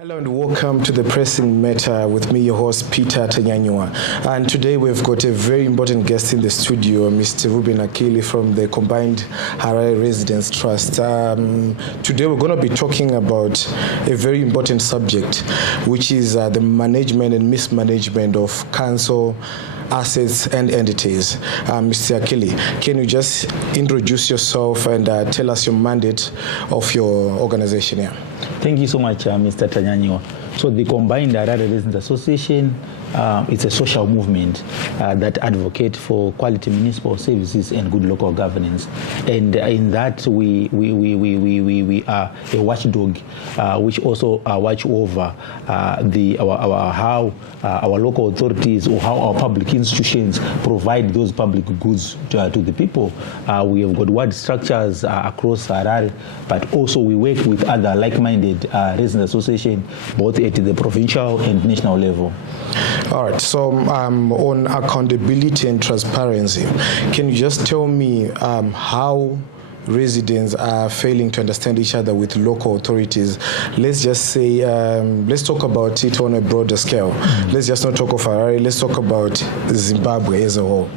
Hello and welcome to the Pressing Matter with me, your host, Peter Tanyanyiwa. And today we've got a very important guest in the studio, Mr. Reuben Akilli from the Combined Harare Residents Trust. Today we're going to be talking about a very important subject, which is the management and mismanagement of council assets and entities. Mr. Akilli, can you just introduce yourself and tell us your mandate of your organization here? Thank you so much, Mr. Tanyanyiwa. So the Combined Harare Residents Association, it's a social movement that advocates for quality municipal services and good local governance. And in that, we are a watchdog, which also watch over how our local authorities or how our public institutions provide those public goods to the people. We have got ward structures across Harare, but also we work with other like-minded residents associations, both at the provincial and national level. All right, so on accountability and transparency, can you just tell me how residents are failing to understand each other with local authorities? Let's just say, let's talk about it on a broader scale. Let's just not talk of Harare, let's talk about Zimbabwe as a whole.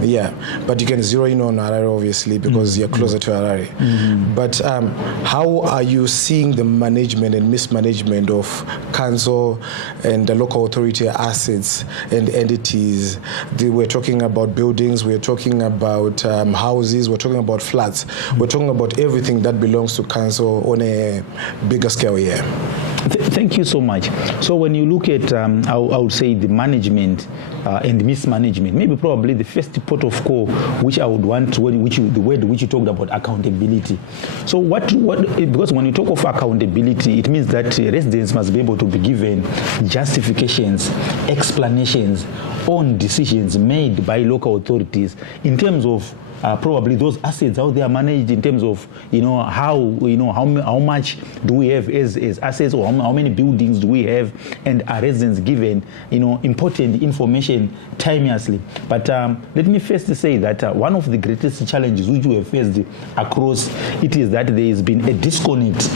Yeah, but you can zero in on Harare, obviously, because you're closer to Harare. But how are you seeing the management and mismanagement of council and the local authority assets and entities? We're talking about buildings, we're talking about houses, we're talking about flats. We're talking about everything that belongs to council on a bigger scale here. Thank you so much. So when you look at, I would say, the management and mismanagement, maybe probably the first port of call, which I would want to, the word which you talked about, accountability. So because when you talk of accountability, it means that residents must be able to be given justifications, explanations on decisions made by local authorities in terms of probably those assets, how they are managed, in terms of how much do we have as assets, or how many buildings do we have, and are residents given important information timelessly. But let me first say that one of the greatest challenges which we have faced across it is that there has been a disconnect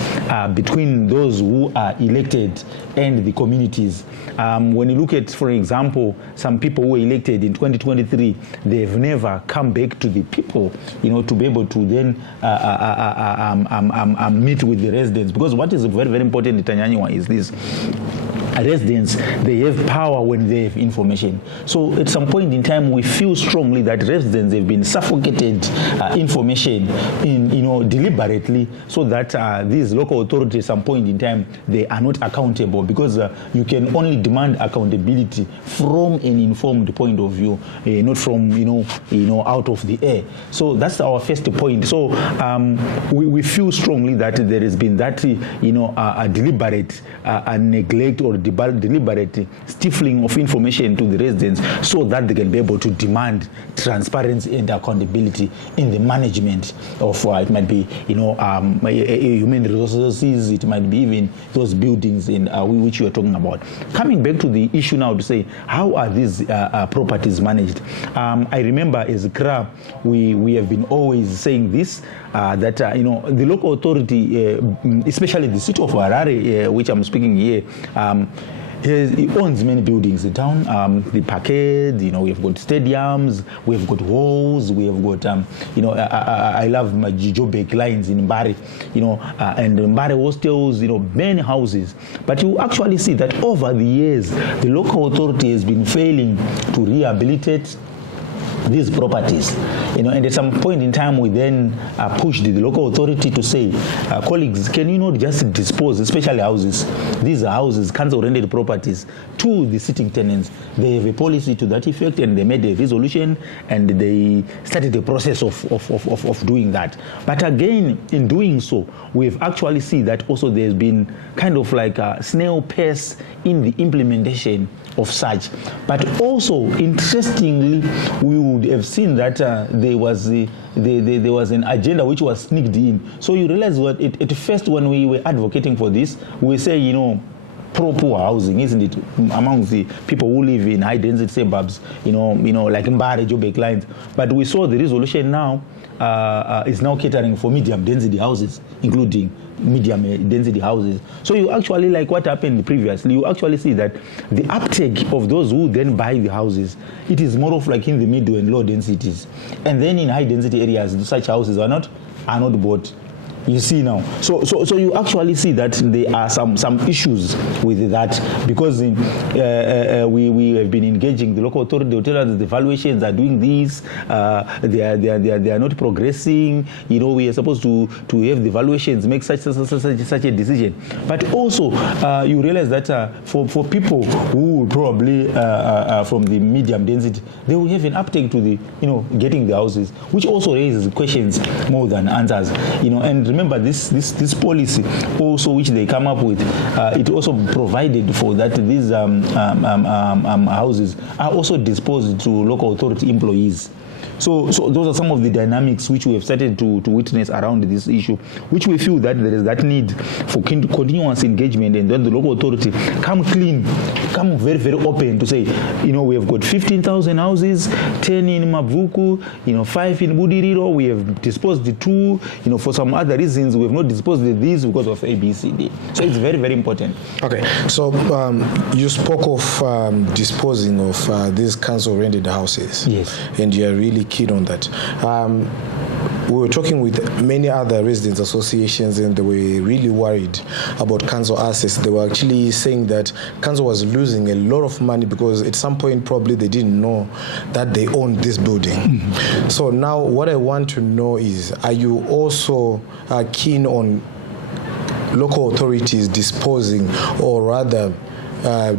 between those who are elected and the communities. When you look at, for example, some people who were elected in 2023, they've never come back to the people, to be able to then meet with the residents. Because what is very, very important in Tanyanyiwa is this: residents, they have power when they have information. So at some point in time, we feel strongly that residents have been suffocated information deliberately, so that these local authorities at some point in time, they are not accountable, because you can only demand accountability from an informed point of view, not from out of the air. So that's our first point. So we feel strongly that there has been that a deliberate neglect or deliberate stifling of information to the residents, so that they can be able to demand transparency and accountability in the management of it might be human resources, it might be even those buildings in which you are talking about. Coming back to the issue now, to say how are these properties managed? I remember as a CRA, we have been always saying this, that the local authority, especially the City of Harare, which I'm speaking here, it owns many buildings in town. The parkade, we've got stadiums, we've got halls, we have got, I love my Jijobek lines in Mbari, and Mbari hostels, many houses. But you actually see that over the years, the local authority has been failing to rehabilitate these properties, and at some point in time we then pushed the local authority to say, colleagues, can you not just dispose, especially houses, these are houses, council rented properties, to the sitting tenants? They have a policy to that effect, and they made a resolution, and they started the process of doing that. But again, in doing so, we've actually seen that also there's been kind of like a snail pace in the implementation of such. But also, interestingly, we would have seen that there was an agenda which was sneaked in. So you realize what at first, when we were advocating for this, we say, pro-poor housing, isn't it, among the people who live in high-density suburbs, like Mbare, Joburg lines. But we saw the resolution now is now catering for medium-density houses, including medium-density houses. So you actually, like what happened previously, you actually see that the uptake of those who then buy the houses, it is more of like in the middle and low densities. And then in high-density areas, such houses are not bought. You see now, so you actually see that there are some issues with that, because we have been engaging the local authority. They will tell us the valuations are doing this, they are not progressing. We are supposed to have the valuations make such a decision. But also you realize that for people who probably from the medium density, they will have an uptake to the getting the houses, which also raises questions more than answers. And remember, this policy also, which they come up with, it also provided for that these houses are also disposed to local authority employees. So those are some of the dynamics which we have started to witness around this issue, which we feel that there is that need for continuous engagement, and then the local authority come clean, come very, very open to say, we have got 15,000 houses, 10 in Mavuku, 5 in Budiriro, we have disposed the 2, for some other reasons we have not disposed of these because of ABCD. So it's very, very important. Okay, so you spoke of disposing of these council rented houses. Yes. And you are really keen on that. We were talking with many other residents associations, and they were really worried about council assets. They were actually saying that council was losing a lot of money because at some point probably they didn't know that they owned this building. Mm-hmm. So now what I want to know is, are you also keen on local authorities disposing, or rather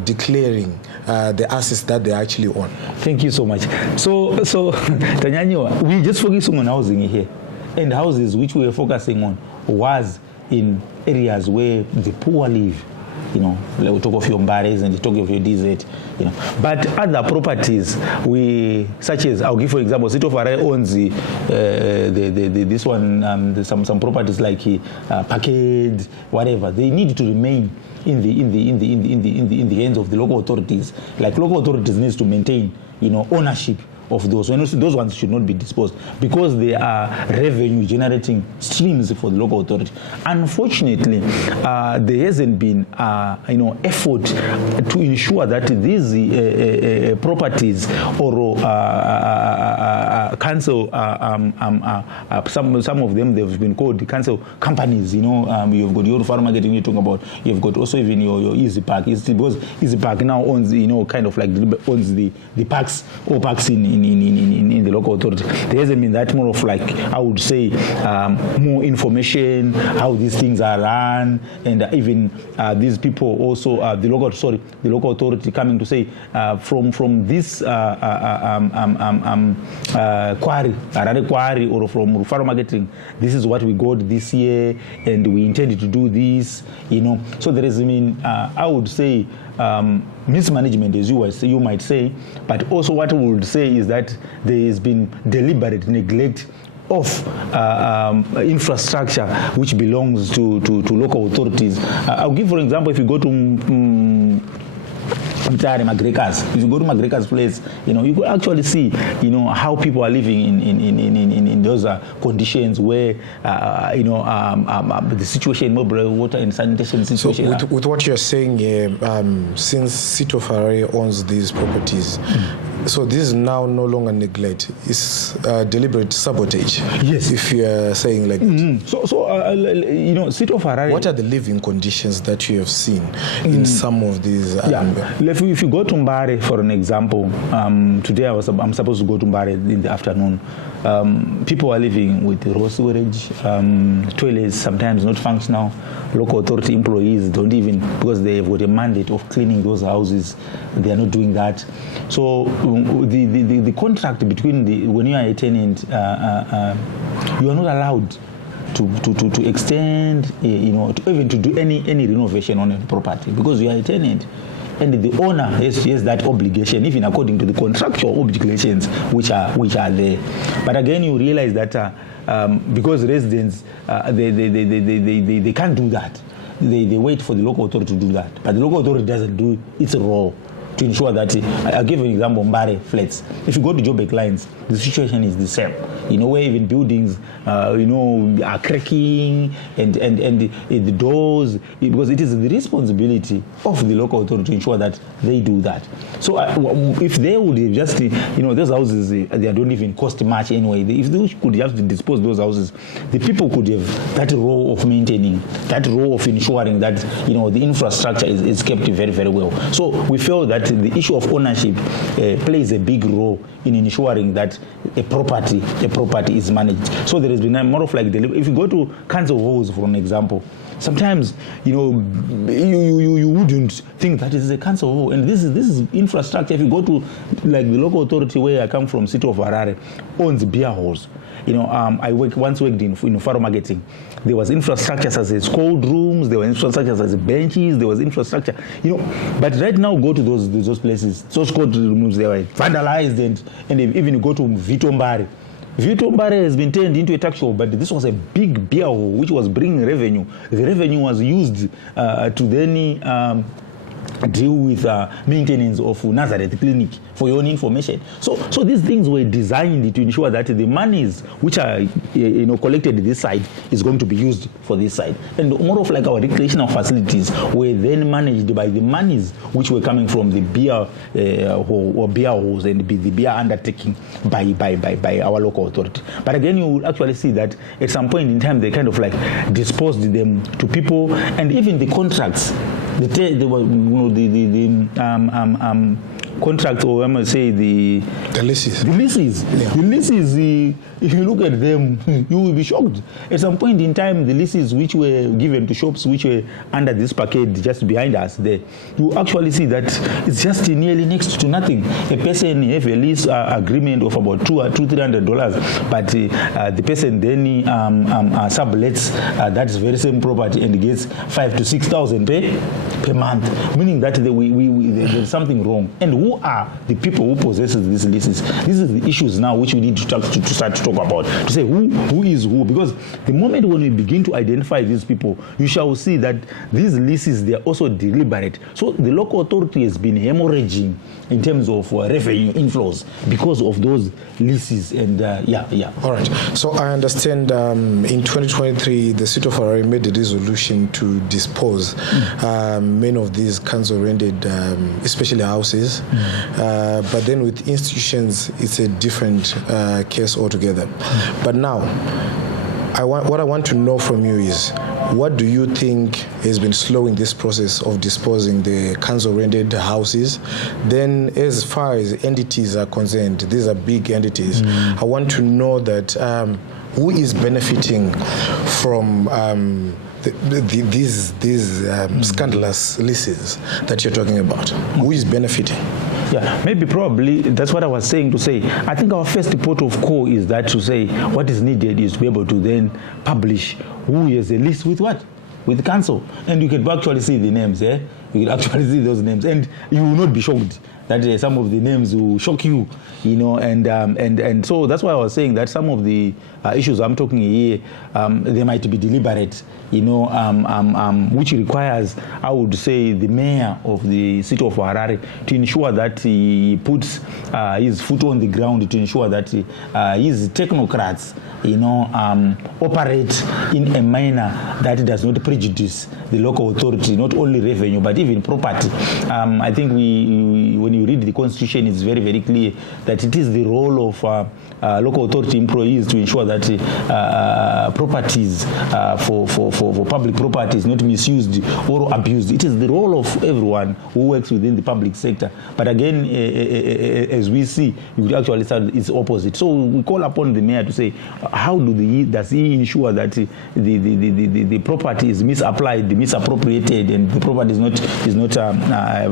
declaring the assets that they actually own? Thank you so much. So Tanyanyiwa, we just focusing on housing here, and houses which we were focusing on was in areas where the poor live. Like we talk of your Mbares and we talk of your DZ, But other properties, such as, I'll give for example, City of Harare owns this one, some properties like Package, whatever. They need to remain in the hands of the local authorities. Like local authorities needs to maintain, ownership of those. Those ones should not be disposed because they are revenue generating streams for the local authority. Unfortunately, there hasn't been effort to ensure that these properties or council, some of them they've been called council companies. You've got your farm marketing you're talking about. You've got also even your Easy Park. It's because Easy Park now owns kind of like owns the parks or parks in the local authority. There hasn't been that more of like, I would say, more information, how these things are run, and even these people also, the local authority coming to say, from this Harare quarry or from farm marketing, this is what we got this year, and we intended to do this, So there is, I would say, mismanagement, as you might say, but also what we would say is that there has been deliberate neglect of infrastructure which belongs to local authorities. I'll give, for example, if you go to If you go to Magreca's place, you could actually see, how people are living in those conditions where, the situation, water and sanitation situation. So with what you're saying here, since City of Harare owns these properties, so this is now no longer neglect. It's deliberate sabotage. Yes. If you're saying like that. So City of Harare. What are the living conditions that you have seen in some of these? If you go to Mbare, for an example, today I'm supposed to go to Mbare in the afternoon. People are living with raw sewage, toilets sometimes not functional. Local authority employees don't even, because they've got a mandate of cleaning those houses, they are not doing that. So the contract between when you are a tenant, you are not allowed to extend, even to do any renovation on a property because you are a tenant. And the owner has that obligation, even according to the contractual obligations which are there. But again, you realize that because residents they can't do that. they wait for the local authority to do that. But the local authority doesn't do its role to ensure that, I'll give you an example, Mbare flats. If you go to Joburg lines, the situation is the same. Where even buildings, are cracking and the doors, because it is the responsibility of the local authority to ensure that they do that. So if they would have just, those houses, they don't even cost much anyway. If they could just dispose those houses, the people could have that role of maintaining, that role of ensuring that, the infrastructure is kept very, very well. So we feel that the issue of ownership plays a big role in ensuring that a property is managed. So there has been more of like, if you go to council halls, for an example, sometimes you wouldn't think that it is a council hall, and this is infrastructure. If you go to like the local authority where I come from, City of Harare, owns beer halls. I once worked in Faro marketing. There was infrastructure such as cold rooms, there were infrastructure such as benches, there was infrastructure, But right now, go to those places, those cold rooms, they were vandalized, and even go to Vito Mbare. Vito Mbare has been turned into a tuck shop, but this was a big beer hall which was bringing revenue. The revenue was used to then deal with maintenance of Nazareth Clinic, for your own information. So these things were designed to ensure that the monies which are collected this side is going to be used for this side. And more of like our recreational facilities were then managed by the monies which were coming from the beer or beer halls and the beer undertaking by our local authority. But again, you will actually see that at some point in time they kind of like disposed them to people, and even the contracts. The contract, or I must say the leases. The leases. Yeah. The leases, if you look at them, you will be shocked. At some point in time, the leases which were given to shops which were under this packet just behind us there, you actually see that it's just nearly next to nothing. A person have a lease agreement of about $200-$300, but the person then sublets that very same property and gets $5,000 to $6,000 per month, meaning that there's something wrong. And who are the people who possesses these leases? These are the issues now which we need to start to talk about, to say who is who. Because the moment when we begin to identify these people, you shall see that these leases, they are also deliberate. So the local authority has been hemorrhaging in terms of revenue inflows because of those leases. And All right. So I understand in 2023, the City of Harare made a resolution to dispose many of these council-rented, especially houses. But then with institutions, it's a different case altogether. But now, what I want to know from you is, what do you think has been slowing this process of disposing the council-rented houses? Then, as far as entities are concerned, these are big entities. I want to know that who is benefiting from these scandalous leases that you're talking about? Who is benefiting? Yeah, maybe probably that's what I was saying to say. I think our first port of call is that to say what is needed is to be able to then publish who has a list with what? With council. And you can actually see the names, You can actually see those names. And you will not be shocked that some of the names will shock you, and so that's why I was saying that some of the issues I'm talking here, they might be deliberate, which requires, I would say, the mayor of the City of Harare to ensure that he puts his foot on the ground to ensure that his technocrats, operate in a manner that does not prejudice the local authority, not only revenue, but even property. I think when you read the Constitution, it's very, very clear that it is the role of local authority employees to ensure that properties for public property is not misused or abused. It is the role of everyone who works within the public sector. But again, as we see, you would actually say it's opposite. So we call upon the mayor to say, how does he ensure that the property is misapplied, misappropriated, and the property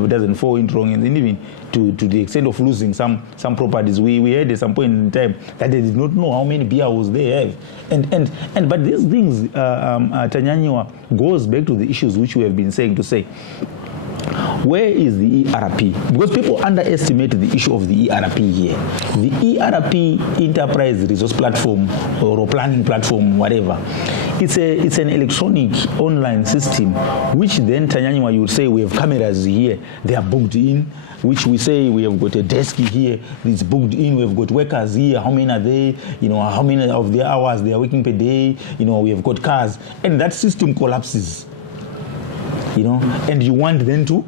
doesn't fall in wrong, and even to the extent of losing some properties. We had at some point in time that they did not know how many beer halls they have, and but these things, Tanyanyiwa, goes back to the issues which we have been saying to say. Where is the ERP? Because people underestimate the issue of the ERP here. The ERP, Enterprise Resource Platform or Planning Platform, whatever, it's an electronic online system, which then Tanyanyiwa, you would say we have cameras here, they are booked in, which we say we have got a desk here, it's booked in, we have got workers here, how many are they, how many of their hours they are working per day, we have got cars, and that system collapses, and you want then to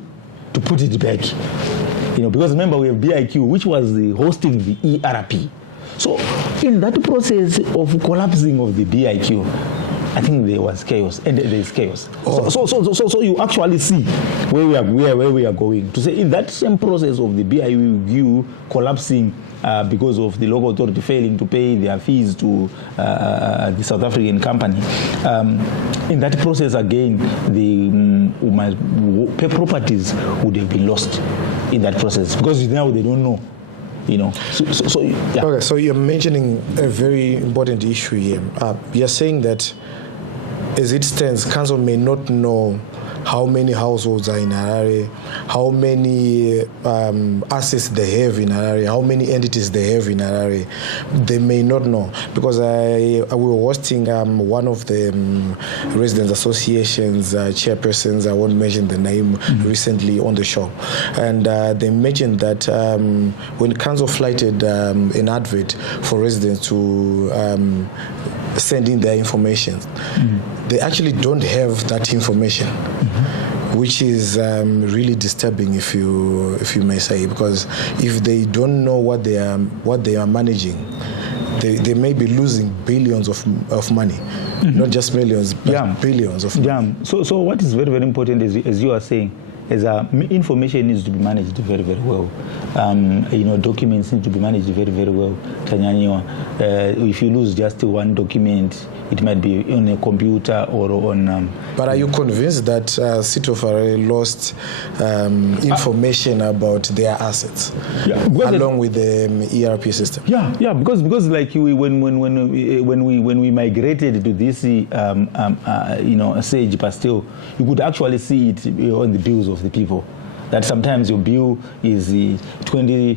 put it back, because remember we have BIQ, which was hosting the ERP. So in that process of collapsing of the BIQ, I think there was chaos, and there is chaos. Oh. So you actually see where we are going. To say in that same process of the BIQ collapsing because of the local authority failing to pay their fees to the South African company, in that process again, the properties would have been lost in that process because now they don't know. Yeah. Okay, so you're mentioning a very important issue here. You're saying that as it stands, council may not know how many households are in Harare, how many assets they have in Harare, how many entities they have in Harare. They may not know, because we were hosting one of the residents associations chairpersons, I won't mention the name, recently on the show, and they mentioned that when council flighted an advert for residents to send in their information, they actually don't have that information, which is really disturbing, if you may say, because if they don't know what they are managing, they may be losing billions of money, not just millions, but billions of money. So what is very, very important is, as you are saying, is information needs to be managed very, very well. Documents need to be managed very, very well. Tanyanyiwa, if you lose just one document, it might be on a computer or on... But are you convinced that City of Harare lost information about their assets along with the ERP system? Yeah, because like when we migrated to this Sage Pastel, you could actually see it on the bills of the people. That sometimes your bill is 20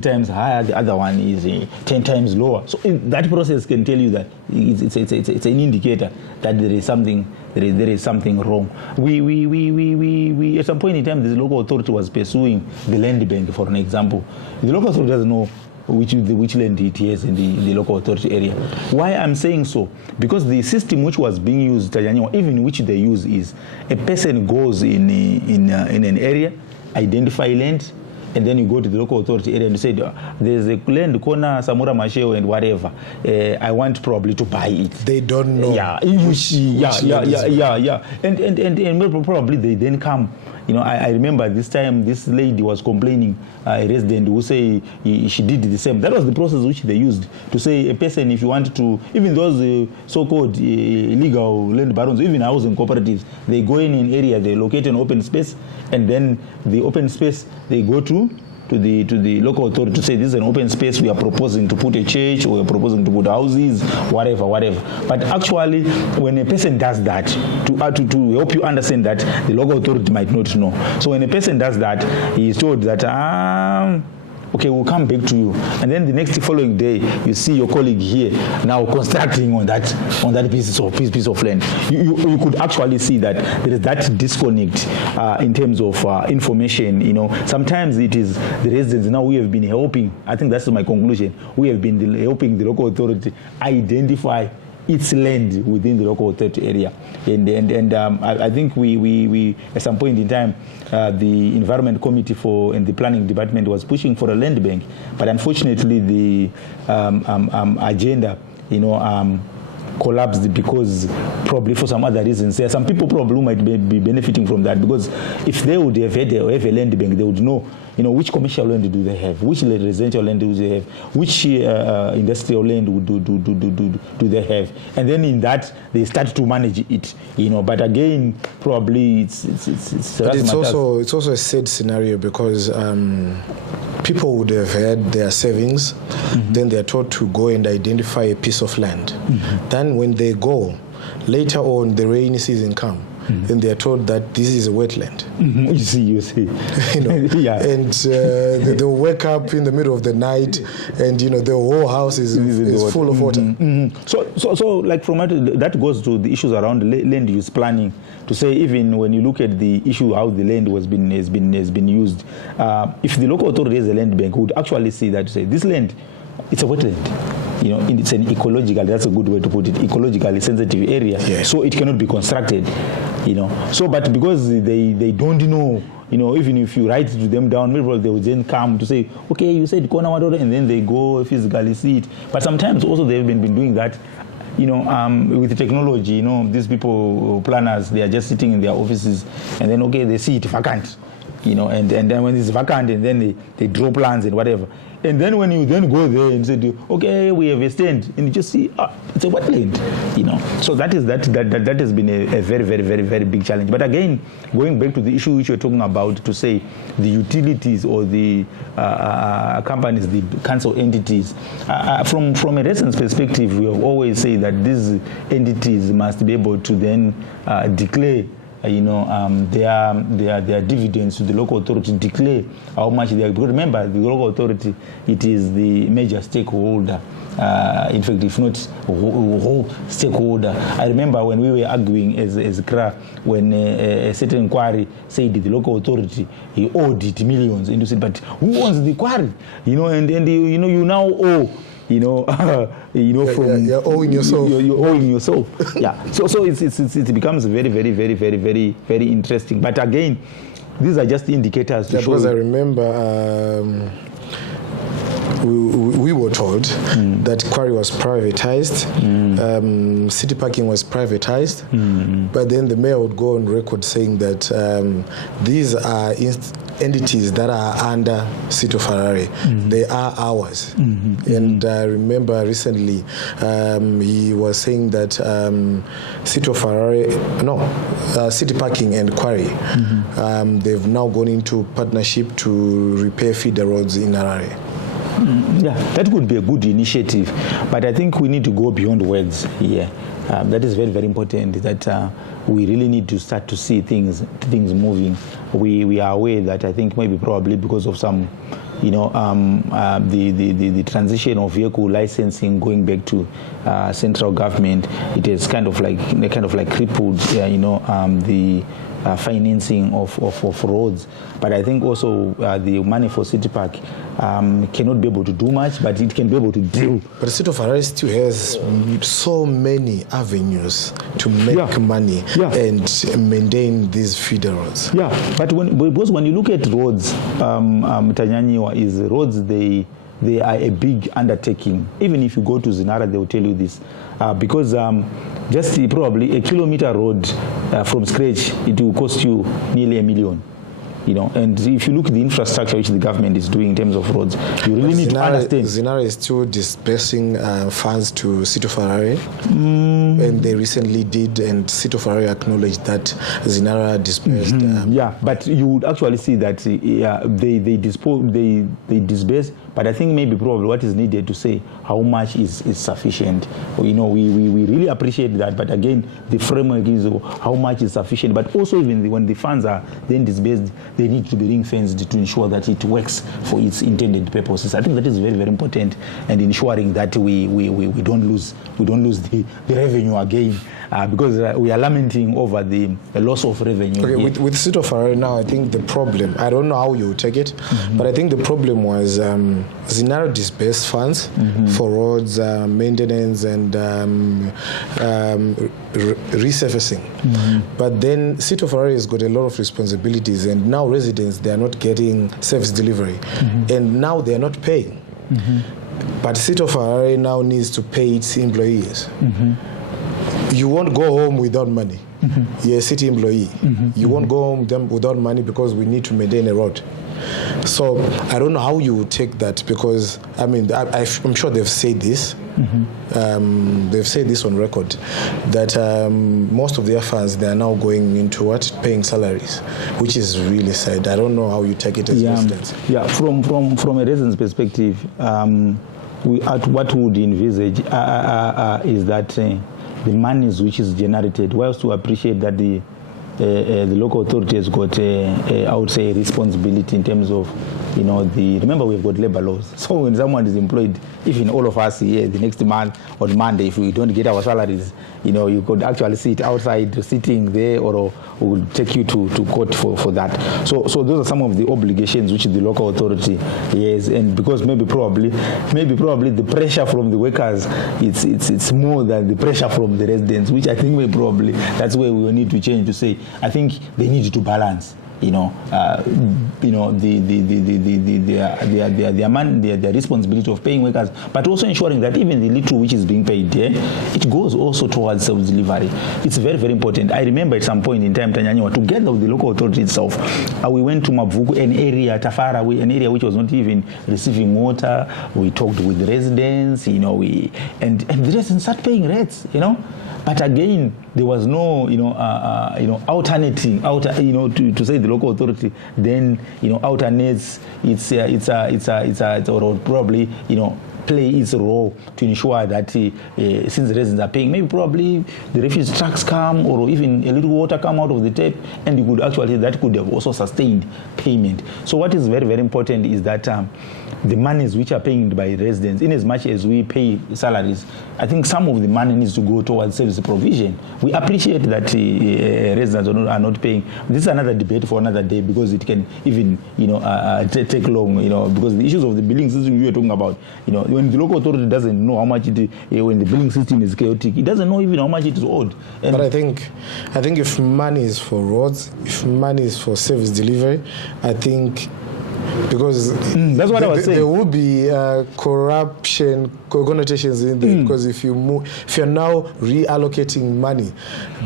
times higher, the other one is 10 times lower. So in that process can tell you that it's an indicator that there is something wrong. We at some point in time, the local authority was pursuing the land bank, for an example. The local authority doesn't know which land it has in the local authority area. Why I'm saying so? Because the system which was being used, even which they use, is a person goes in an area, identify land, and then you go to the local authority area and you say, there's a land corner, Samura Masheo and whatever. I want probably to buy it. They don't know. And probably they then come. I remember this time this lady was complaining, a resident who say she did the same. That was the process which they used to say a person, if you want to, even those so-called illegal land barons, even housing cooperatives, they go in an area, they locate an open space, and then the open space they go to the local authority to say this is an open space, we are proposing to put a church, or we are proposing to put houses, whatever. But actually, when a person does that, to help you understand that the local authority might not know. So when a person does that, he is told that, okay, we'll come back to you. And then the next following day, you see your colleague here now constructing on that piece of land. You could actually see that there is that disconnect in terms of information. Sometimes it is the residents. Now we have been helping. I think that's my conclusion. We have been helping the local authority identify its land within the local authority area, and I think we at some point in time, the environment committee and the planning department was pushing for a land bank, but unfortunately the agenda, collapsed because probably for some other reasons. There are some people probably who might be benefiting from that, because if they would have had a land bank, they would know, which commercial land do they have, which residential land do they have, which industrial land do they have, and then in that they start to manage it. But again, probably it's also a sad scenario, because people would have had their savings, then they're told to go and identify a piece of land. Then when they go, later on the rainy season come, and they are told that this is a wetland. You see. Yeah. And they'll wake up in the middle of the night, and the whole house is full of water. So like from that goes to the issues around land use planning. To say, even when you look at the issue how the land has been used, if the local authority has a land bank, would actually see that, say, this land, it's a wetland. It's an ecological, that's a good way to put it, ecologically sensitive area. Yeah. So it cannot be constructed, So, but because they don't know, even if you write to them down, maybe they will then come to say, okay, you said corner water, and then they go physically see it. But sometimes also they've been doing that, with technology, these people, planners, they are just sitting in their offices, and then, okay, they see it vacant, and then when it's vacant, and then they draw plans and whatever. And then when you then go there and say, okay, we have a stand, and you just see, it's a wetland, So that has been a very, very, very, very big challenge. But again, going back to the issue which you're talking about, to say the utilities or the companies, the council entities, from a residence perspective, we have always said that these entities must be able to then declare their dividends to the local authority, declare how much they are. Because remember, the local authority, it is the major stakeholder. In fact, if not a whole stakeholder. I remember when we were arguing as CRA, when a certain inquiry said the local authority, he owed it millions, and you said, but who owns the quarry? And you now owe. You're owing yourself. You're owing yourself. Yeah. So it becomes very, very, very, very, very, very interesting. But again, these are just indicators to show. Because I remember we were told that quarry was privatized, city parking was privatized, but then the mayor would go on record saying that these are entities that are under City of Harare. They are ours. And I remember recently he was saying that City of Harare, City Parking and Quarry, they've now gone into partnership to repair feeder roads in Harare. Yeah, that would be a good initiative, but I think we need to go beyond words here. That is very, very important, that we really need to start to see things moving. We are aware that I think maybe probably because of some, the transition of vehicle licensing going back to central government, it is kind of like crippled, the financing of roads. But I think also the money for City Park cannot be able to do much, but it can be able to do. But the City of Harare still has so many avenues to make money and maintain these feeder roads. Yeah, but because when you look at roads, Tanyanyiwa, is roads, they are a big undertaking. Even if you go to Zinara, they will tell you this. Because just probably a kilometer road from scratch, it will cost you nearly $1 million. And if you look at the infrastructure which the government is doing in terms of roads, you really need to understand. Zinara is still dispersing funds to City of Harare, and they recently did, and City of Harare acknowledged that Zinara dispersed. But you would actually see that they disperse. But I think maybe probably what is needed to say how much is sufficient. We really appreciate that, but again, the framework is how much is sufficient. But also even when the funds are then dispersed, they need to be ring-fenced to ensure that it works for its intended purposes. I think that is very, very important, and ensuring that we don't lose the revenue again, because we are lamenting over the loss of revenue. Okay, with City of Harare now, I think the problem, I don't know how you take it, but I think the problem was Zinara dispersed funds for roads, maintenance, and resurfacing. But then City of Harare has got a lot of responsibilities, and now residents, they are not getting service delivery, and now they are not paying. But City of Harare now needs to pay its employees. You won't go home without money. You're a city employee. You won't go home without money because we need to maintain a road. So I don't know how you would take that, because I'm sure they've said this. They've said this on record, that most of their funds, they are now going into paying salaries, which is really sad. I don't know how you take it as residents. Yeah, from a resident's perspective, what we would envisage is that the monies which is generated, whilst we appreciate that the the local authority has got, I would say, responsibility in terms of, remember we've got labor laws. So when someone is employed, even all of us here, the next month on Monday, if we don't get our salaries, you could actually sit outside sitting there, or we'll take you to court for that. So those are some of the obligations which the local authority has, and because maybe probably the pressure from the workers, it's more than the pressure from the residents, which I think that's where we will need to change to say, I think they need to balance. Their responsibility of paying workers, but also ensuring that even the little which is being paid there, it goes also towards self-delivery. It's very, very important. I remember at some point in time, Tanyanyiwa, together with the local authority itself, we went to Mavuku, an area, Tafara, an area which was not even receiving water. We talked with the residents, and the residents started paying rates, But again, there was no, alternating, to say the local authority then, alternates it's or probably, play its role to ensure that since the residents are paying, maybe probably the refuse trucks come, or even a little water come out of the tap, and that could have also sustained payment. So what is very, very important is that the monies which are paid by residents, in as much as we pay salaries, I think some of the money needs to go towards service provision. We appreciate that residents are not paying. This is another debate for another day, because it can even take long, because the issues of the billing system we were talking about, when the local authority doesn't know how much when the billing system is chaotic, it doesn't know even how much it is owed. But I think if money is for roads, if money is for service delivery, I think, because that's what I was saying. There will be corruption connotations in there, because if you're now reallocating money,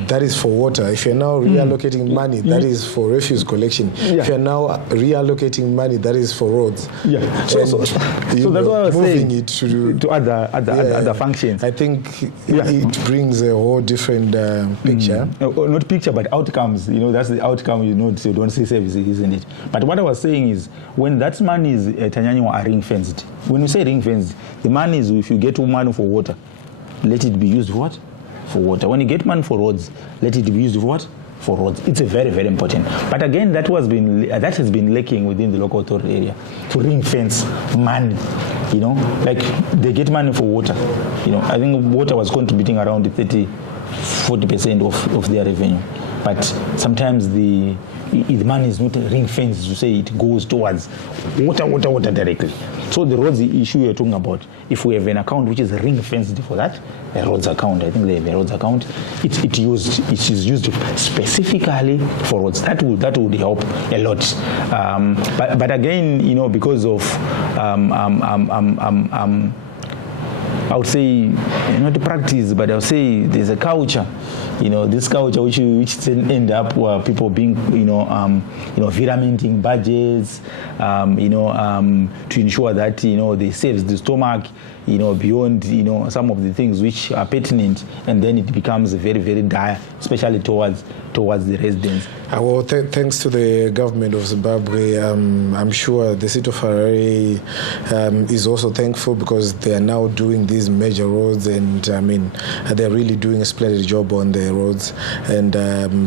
that is for water. If you're now reallocating money, that is for refuse collection. If you're now reallocating money, that is for roads. So that's what I was saying. It to other functions. I think it brings a whole different picture. Not picture, but outcomes. That's the outcome. You don't see services, isn't it? But what I was saying is, when that money is Tanyanyiwa are ring-fenced. When you say ring-fenced, the money is, if you get money for water, let it be used for what? For water. When you get money for roads, let it be used for what? For roads. It's very, very important. But again, that has been lacking within the local authority area, to ring-fence money. Like they get money for water. I think water was contributing around 30-40% of their revenue. But sometimes the money is not ring-fenced to say it goes towards water directly. So the roads issue you're talking about, if we have an account which is ring-fenced for that, a roads account, I think they have a roads account, it is used specifically for roads. That would help a lot. But again, because of I would say, not the practice, but I would say there's a culture, this culture which end up where people being, viramenting budgets, to ensure that, they save the stomach, beyond, some of the things which are pertinent, and then it becomes very, very dire, especially towards the residents. Well, thanks to the government of Zimbabwe, I'm sure the City of Harare is also thankful, because they are now doing these major roads, and they're really doing a splendid job on the roads. And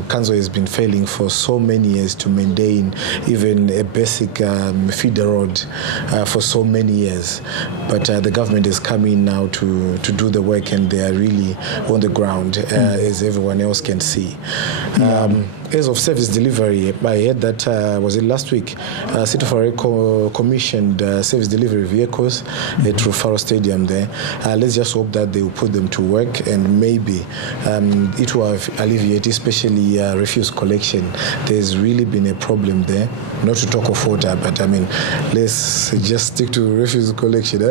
Council has been failing for so many years to maintain even a basic feeder road for so many years. But the government is coming now to do the work, and they are really on the ground, as everyone else can see. As of service delivery, I heard that, was it last week, City of Harare commissioned service delivery vehicles at Rufaro Stadium there. Let's just hope that they will put them to work, and maybe it will alleviate, especially refuse collection. There's really been a problem there, not to talk of water, but let's just stick to refuse collection.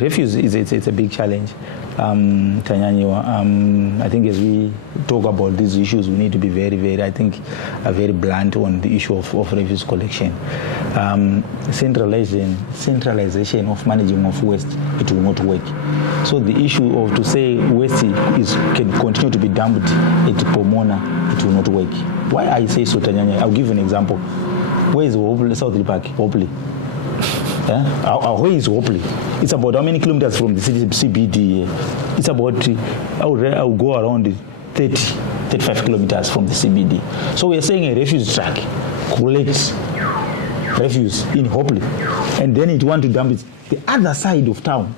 Refuse it's a big challenge. Tanyanyiwa, I think as we talk about these issues, we need to be very, very, very blunt on the issue of refuse collection. Centralization of managing of waste, it will not work. So the issue of to say waste can continue to be dumped at Pomona, it will not work. Why I say so, Tanyanyiwa? I'll give you an example. Where is South Park? Hopefully. Our way is Hopefully. It's about how many kilometers from the city CBD? It's about, I'll go around 30. 35 kilometers from the CBD. So we are saying a refuse truck collects refuse in Hopley, and then it want to dump it the other side of town,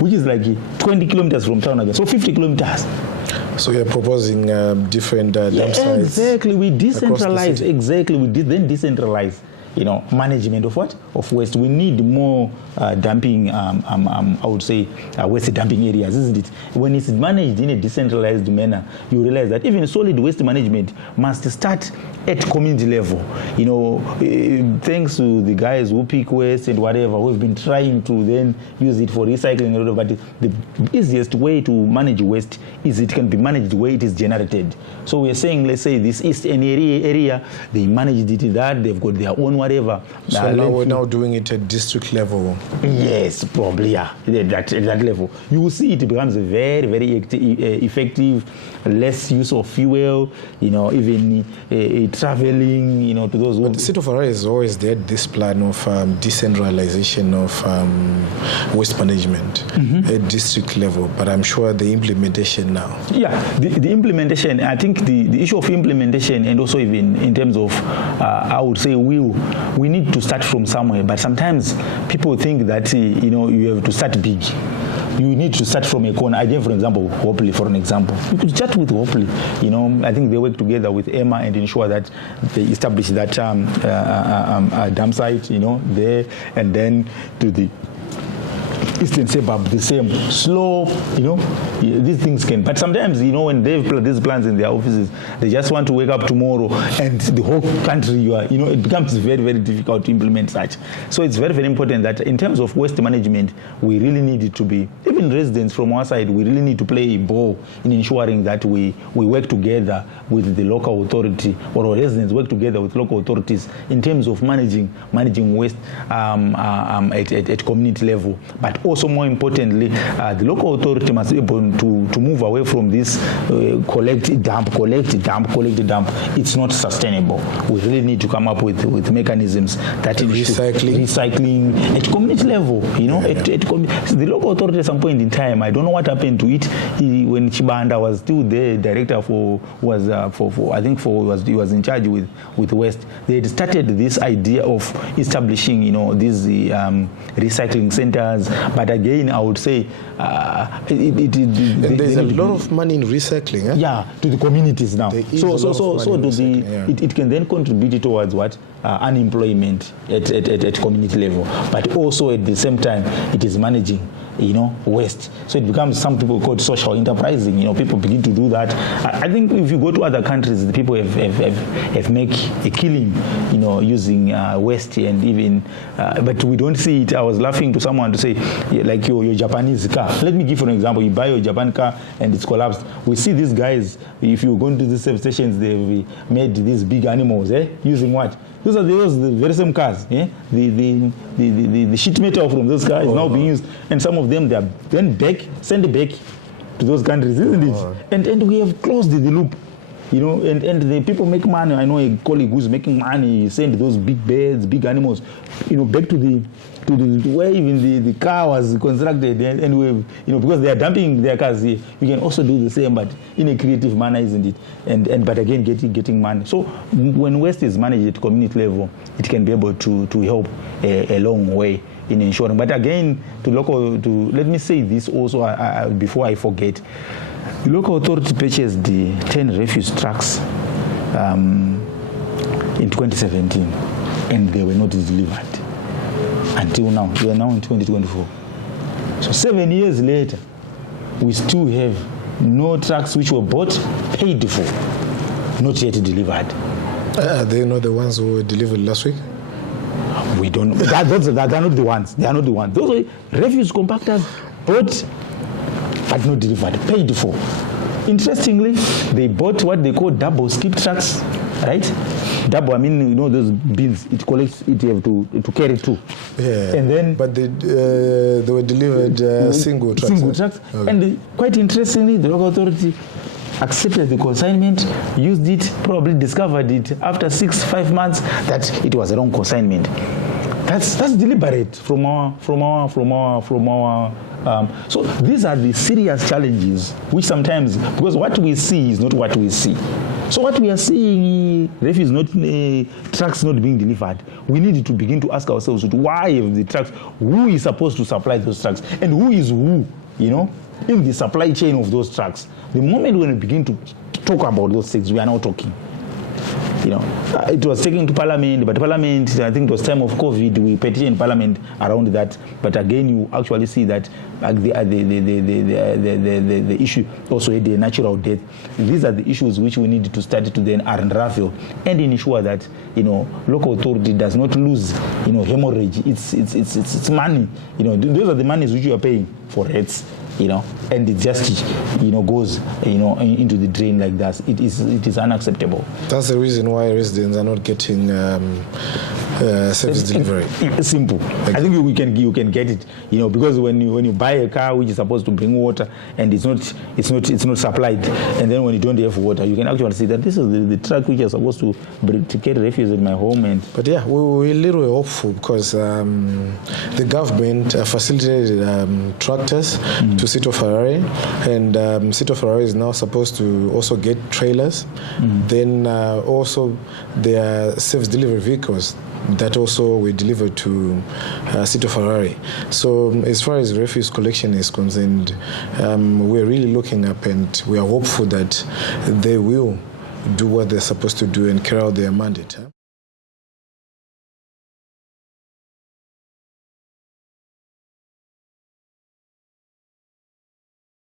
which is like 20 kilometers from town again, so 50 kilometers. So you're proposing different dump sites. Exactly, we decentralize. Exactly, we then decentralize. Management of what? Of waste. We need more dumping, I would say, waste dumping areas, isn't it? When it's managed in a decentralized manner, you realize that even solid waste management must start at community level. Thanks to the guys who pick waste and whatever, we've been trying to then use it for recycling, but the easiest way to manage waste is it can be managed the way it is generated. So we're saying, let's say this Eastern area, they managed it that, they've got their own whatever. So now we're now doing it at district level. Yes, probably, yeah, at that level. You will see it becomes very, very effective, less use of fuel, even traveling, to those who... But the City of Harare has always had this plan of decentralization of waste management at district level, but I'm sure the implementation now. Yeah, the implementation, I think the issue of implementation and also even in terms of, I would say, we need to start from somewhere, but sometimes people think that, you have to start big. You need to start from a corner. I gave, for example, Hopley, for an example. You could start with Hopley. I think they work together with Emma and ensure that they establish that dump site, there, and then to the eastern suburb, the same. Slow, these things can. But sometimes, when they've put these plans in their offices, they just want to wake up tomorrow and the whole country, it becomes very, very difficult to implement such. So it's very, very important that in terms of waste management, we really need it to be, even residents from our side, we really need to play a role in ensuring that we work together with the local authority, or residents work together with local authorities in terms of managing waste at community level. But also, more importantly, the local authority must be able to move away from this collect, dump. It's not sustainable. We really need to come up with mechanisms that recycling at community level. The local authority at some point in time, I don't know what happened to it. When Chibanda was still the director he was in charge with West. They had started this idea of establishing, these recycling centers. But again, I would say there's a lot of money in recycling. Yeah, to the communities now. It can then contribute towards what? Unemployment at community level. But also at the same time, it is managing waste. So it becomes, some people call it social enterprising. People begin to do that. I think if you go to other countries, the people have make a killing, using waste, and even, but we don't see it. I was laughing to someone to say, like your Japanese car. Let me give you an example. You buy your Japan car and it's collapsed. We see these guys, if you go into the service stations, they've made these big animals, using what? Those are the very same cars. The sheet metal from those cars is now being used, and some of them they are then sent back to those countries, isn't it? And we have closed the loop, and the people make money. I know a colleague who's making money. He send those big birds, big animals, back to the where even the car was constructed, and because they are dumping their cars here. We can also do the same, but in a creative manner, isn't it? And but again, getting money. So when waste is managed at community level, it can be able to help a long way in ensuring. But again, let me say this also before I forget. The local authority purchased the 10 refuse trucks in 2017, and they were not delivered until now. We are now in 2024. So 7 years later, we still have no trucks which were bought, paid for, not yet delivered. Are they not the ones who were delivered last week? We don't know. They are not the ones. They are not the ones. Those are refuse compactors bought but not delivered, paid for. Interestingly, they bought what they call double skip trucks, right? Double, those bins, it collects, it you have to carry two. Yeah. And then, but they were delivered single trucks. Single trucks. Okay. And quite interestingly, the local authority accepted the consignment, used it, probably discovered it after 5 months that it was a wrong consignment. That's deliberate from our. So these are the serious challenges which sometimes, because what we see is not what we see. So what we are seeing, refuse trucks not being delivered, we need to begin to ask ourselves, why have the trucks, who is supposed to supply those trucks, and who is who, in the supply chain of those trucks. The moment when we begin to talk about those things, we are now talking. It was taken to Parliament, but Parliament, I think it was time of COVID, we petitioned Parliament around that. But again, you actually see that the issue also had a natural death. These are the issues which we need to start to then unravel and ensure that local authority does not lose hemorrhage. It's money. Those are the monies which you are paying for rates. And it just, goes, into the drain like that. It is unacceptable. That's the reason why residents are not getting service delivery. It's simple. I think you can get it, because when you buy a car which is supposed to bring water and it's not supplied, and then when you don't have water, you can actually see that this is the truck which is supposed to carry refuse at my home. But yeah, we're a little hopeful because the government facilitated tractors to City of Harare, and City of Harare is now supposed to also get trailers. Then also there are service delivery vehicles that also were delivered to City of Harare. So as far as refuse collection is concerned, we're really looking up and we are hopeful that they will do what they're supposed to do and carry out their mandate.